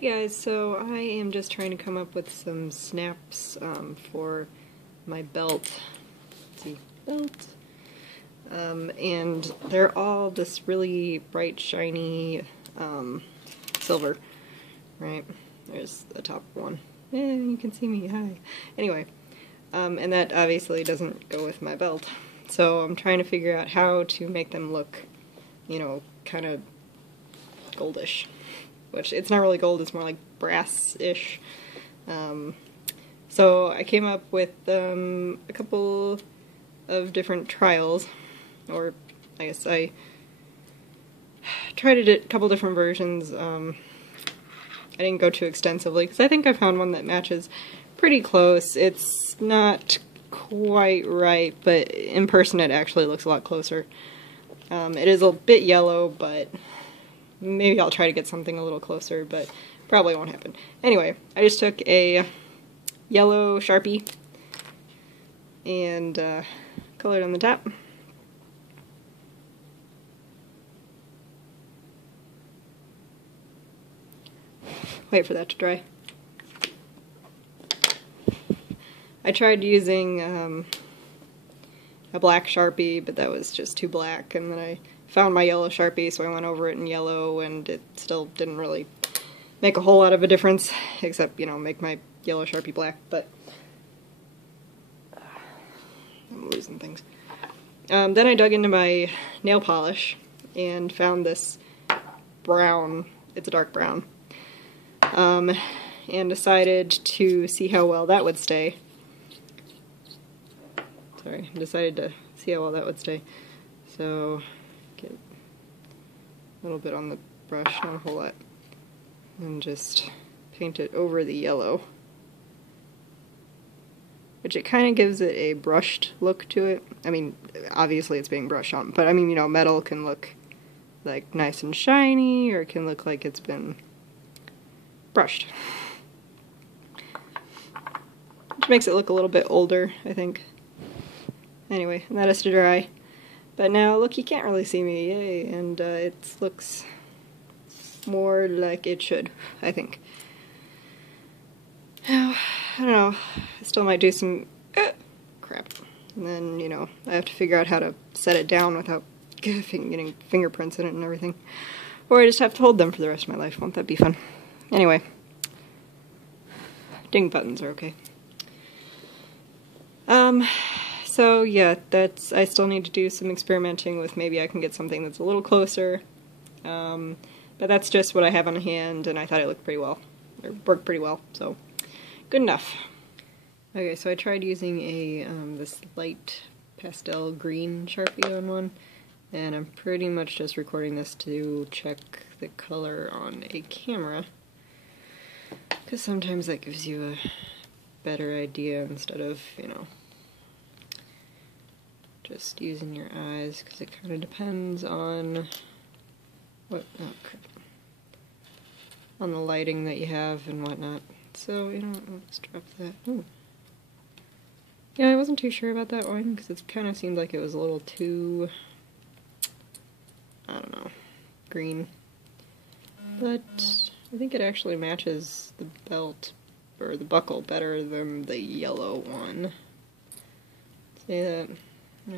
Hey guys, so I am just trying to come up with some snaps for my belt. Let's see, belt. And they're all this really bright, shiny silver, right? There's the top one. Yeah, you can see me, hi. Anyway, and that obviously doesn't go with my belt. So I'm trying to figure out how to make them look, you know, kind of goldish. Which, it's not really gold, it's more like brass-ish. So I came up with a couple of different trials, or I guess I tried it a couple different versions. I didn't go too extensively, because I think I found one that matches pretty close. It's not quite right, but in person it actually looks a lot closer. It is a bit yellow, but maybe I'll try to get something a little closer, but probably won't happen. Anyway, I just took a yellow Sharpie and colored on the top. Wait for that to dry. I tried using a black Sharpie, but that was just too black, and then I found my yellow Sharpie, so I went over it in yellow, and it still didn't really make a whole lot of a difference, except, you know, make my yellow Sharpie black, but I'm losing things. Then I dug into my nail polish and found this brown, it's a dark brown, and decided to see how well that would stay. Sorry, I decided to see how well that would stay. So, get a little bit on the brush, not a whole lot, and just paint it over the yellow. Which it kind of gives it a brushed look to it. I mean, obviously it's being brushed on, but I mean, you know, metal can look like nice and shiny, or it can look like it's been brushed. Which makes it look a little bit older, I think. Anyway, and that has to dry. But now, look, you can't really see me, yay, and it looks more like it should, I think. Now, I don't know, I still might do some crap. And then, you know, I have to figure out how to set it down without getting fingerprints in it and everything. Or I just have to hold them for the rest of my life. Won't that be fun? Anyway. Ding buttons are okay. So yeah, I still need to do some experimenting with, maybe I can get something that's a little closer. But that's just what I have on hand, and I thought it looked pretty well, or worked pretty well, so good enough. Okay, so I tried using this light pastel green Sharpie on one, and I'm pretty much just recording this to check the color on a camera, because sometimes that gives you a better idea instead of, you know, just using your eyes, because it kind of depends on what, oh crap, on the lighting that you have and whatnot. So, you know, let's drop that. Ooh. Yeah, I wasn't too sure about that one, because it kind of seemed like it was a little too, I don't know, green. But I think it actually matches the belt, or the buckle, better than the yellow one. See that? I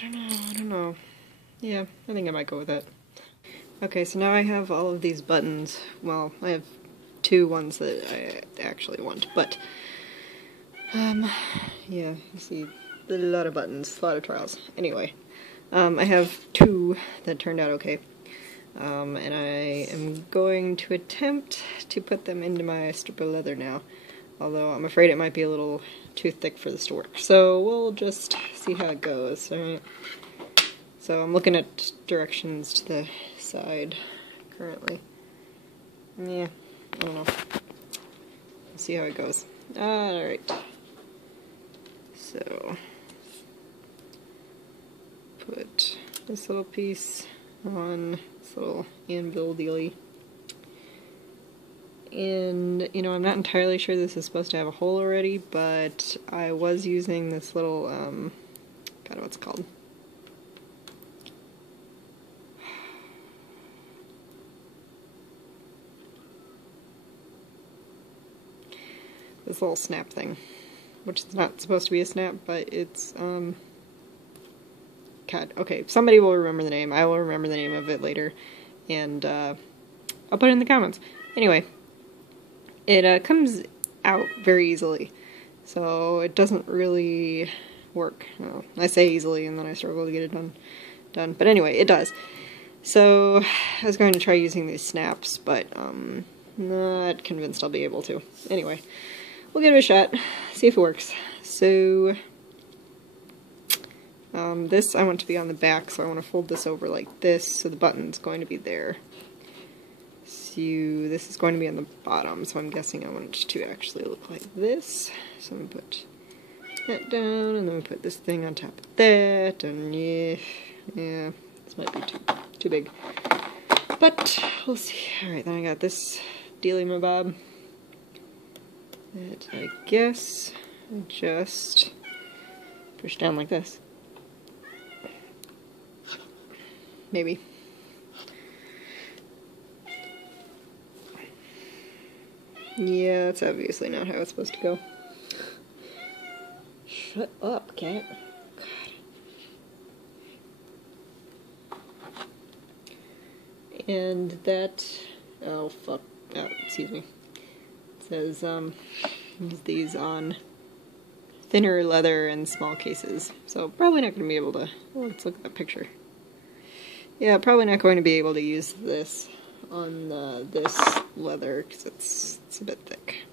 don't know. Yeah, I think I might go with that. Okay, so now I have all of these buttons. Well, I have two ones that I actually want, but, yeah, you see, a lot of buttons, a lot of trials. Anyway, I have two that turned out okay, and I am going to attempt to put them into my strip of leather now, although I'm afraid it might be a little too thick for this to work. So we'll just see how it goes, alright? So I'm looking at directions to the side currently. Yeah, I don't know. We'll see how it goes. Alright. So, put this little piece on this little anvil dealy. And, you know, I'm not entirely sure this is supposed to have a hole already, but I was using this little, God, what's it called? this little snap thing, which is not supposed to be a snap, but it's, God, okay, somebody will remember the name. I will remember the name of it later, and, I'll put it in the comments. Anyway, it, comes out very easily, so it doesn't really work. Well, I say easily, and then I struggle to get it done. But anyway, it does. So, I was going to try using these snaps, but, not convinced I'll be able to. Anyway, we'll give it a shot, see if it works. So, this I want to be on the back, so I want to fold this over like this, so the button's going to be there. So, this is going to be on the bottom, so I'm guessing I want it to actually look like this. So I'm going to put that down, and then we put this thing on top of that, and yeah, this might be too big. But, we'll see. Alright, then I got this dealy-mabob that I guess I just push down like this. Maybe. Yeah, that's obviously not how it's supposed to go. Shut up, cat. God. And that, oh fuck, oh, excuse me. It says, use these on thinner leather and small cases. So probably not going to be able to, well, let's look at that picture. Yeah, probably not going to be able to use this on this leather because it's a bit thick.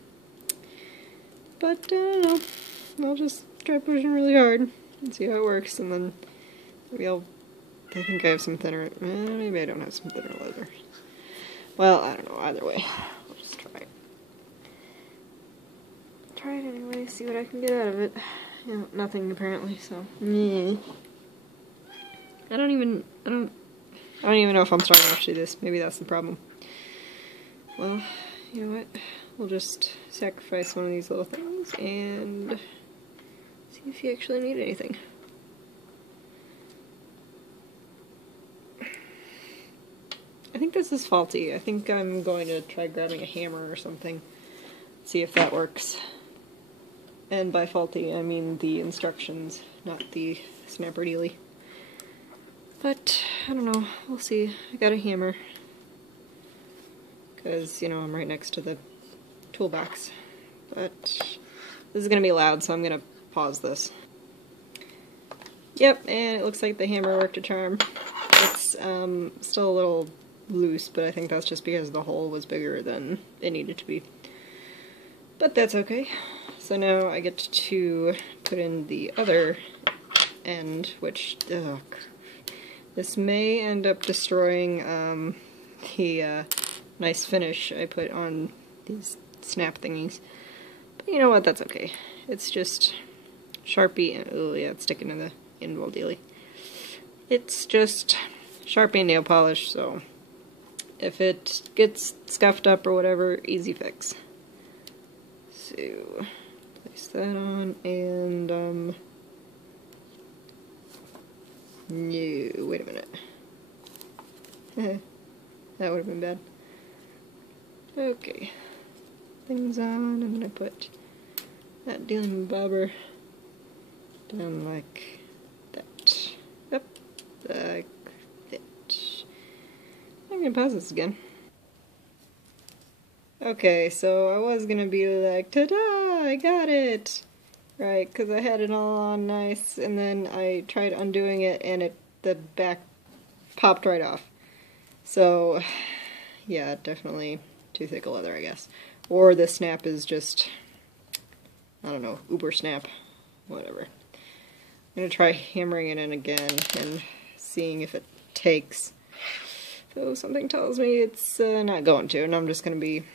But, I don't know. I'll just try pushing really hard and see how it works, and then maybe I think I have some thinner, maybe I don't have some thinner leather. Well, I don't know, either way. I'll just try it. Try it anyway, see what I can get out of it. Yeah, nothing apparently, so, yeah. I don't even know if I'm strong enough to do this. Maybe that's the problem. Well, you know what? We'll just sacrifice one of these little things and see if you actually need anything. I think this is faulty. I think I'm going to try grabbing a hammer or something. See if that works. And by faulty, I mean the instructions, not the snapper dealy. But, I don't know, we'll see. I got a hammer. Because, you know, I'm right next to the toolbox. But, this is going to be loud, so I'm going to pause this. Yep, and it looks like the hammer worked a charm. It's, still a little loose, but I think that's just because the hole was bigger than it needed to be. But that's okay. So now I get to put in the other end, which, ugh. This may end up destroying the nice finish I put on these snap thingies. But you know what, that's okay. It's just Sharpie and, oh yeah, it's sticking to the end wall dealy. It's just Sharpie and nail polish, so if it gets scuffed up or whatever, easy fix. So, place that on, and no, wait a minute. That would have been bad. Okay. Things on. I'm gonna put that dealy-mabob down like that. Yep. Like that. I'm gonna pause this again. Okay, so I was gonna be like, ta-da! I got it! Right, because I had it all on nice, and then I tried undoing it, and the back popped right off. So, yeah, definitely too thick a leather, I guess. Or the snap is just, I don't know, uber snap. Whatever. I'm going to try hammering it in again and seeing if it takes. So something tells me it's not going to, and I'm just going to be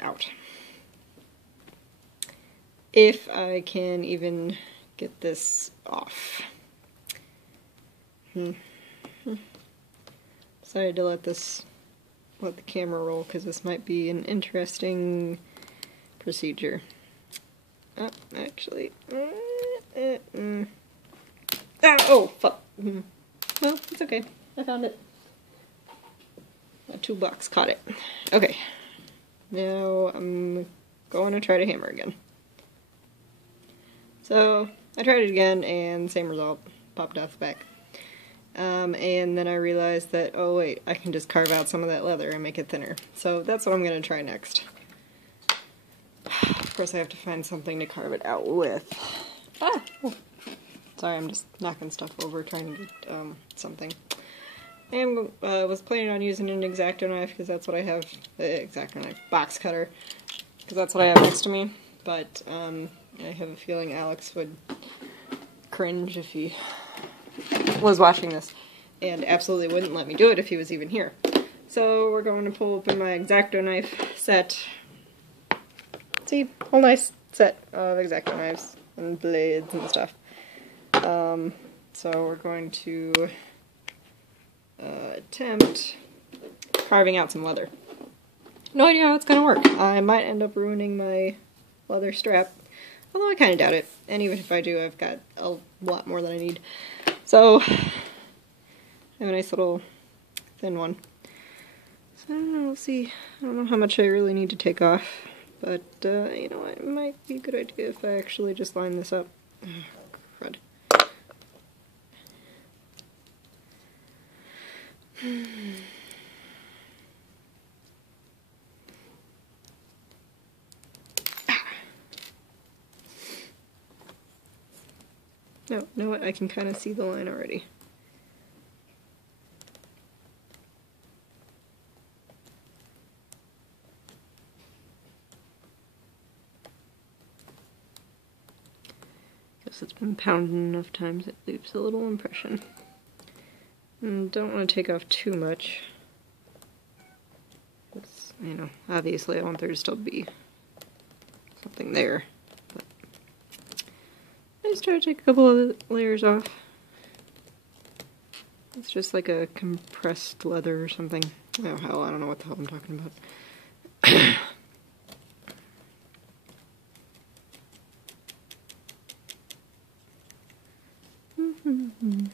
out. If I can even get this off. Decided to let the camera roll because this might be an interesting procedure. Oh, actually. Oh, fuck. Well, it's okay. I found it. My toolbox caught it. Okay. Now I'm going to try to hammer again. So I tried it again, and same result, popped off the back. And then I realized that, oh wait, I can just carve out some of that leather and make it thinner. So that's what I'm going to try next. Of course I have to find something to carve it out with. Ah! Oh. Sorry, I'm just knocking stuff over trying to get something. I was planning on using an X-Acto knife because that's what I have, X-Acto knife, box cutter, because that's what I have next to me, but I have a feeling Alex would cringe if he was watching this, and absolutely wouldn't let me do it if he was even here. So we're going to pull open my X-Acto knife set. See, whole nice set of X-Acto knives and blades and stuff. So we're going to attempt carving out some leather. No idea how it's going to work. I might end up ruining my leather strap, although I kind of doubt it. And even if I do, I've got a lot more than I need. So, I have a nice little thin one. So I don't know, we'll see. I don't know how much I really need to take off, but you know what, it might be a good idea if I actually just line this up. Oh, crud. No, you know what? I can kind of see the line already. Guess it's been pounded enough times it leaves a little impression. And don't want to take off too much. It's, you know, obviously I want there to still be something there. But I just try to take a couple of layers off. It's just like a compressed leather or something. Oh hell, I don't know what the hell I'm talking about. I'm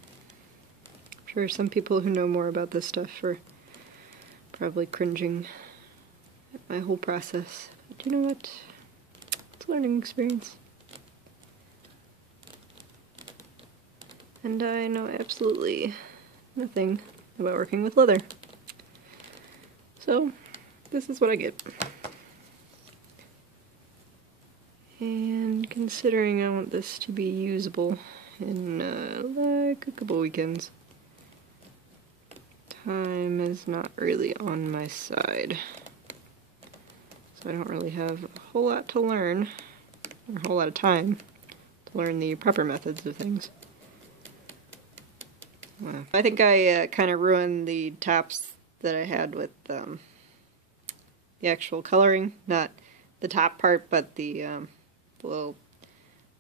sure some people who know more about this stuff are probably cringing at my whole process. But you know what? It's a learning experience. And I know absolutely nothing about working with leather. So, this is what I get. And considering I want this to be usable in like a couple weekends, time is not really on my side. So I don't really have a whole lot to learn, or a whole lot of time to learn the proper methods of things. I think I kind of ruined the tops that I had with the actual coloring. Not the top part, but the little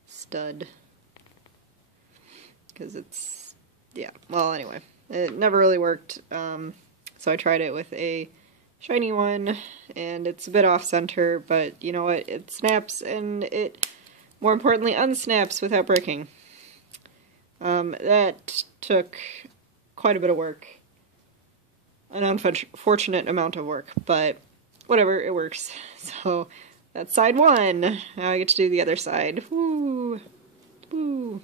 stud. Because it's, yeah, well anyway. It never really worked, so I tried it with a shiny one, and it's a bit off-center, but you know what, it snaps, and it, more importantly, unsnaps without breaking. That took quite a bit of work. An unfortunate amount of work, but whatever, it works. So, that's side one. Now I get to do the other side. Woo! Woo!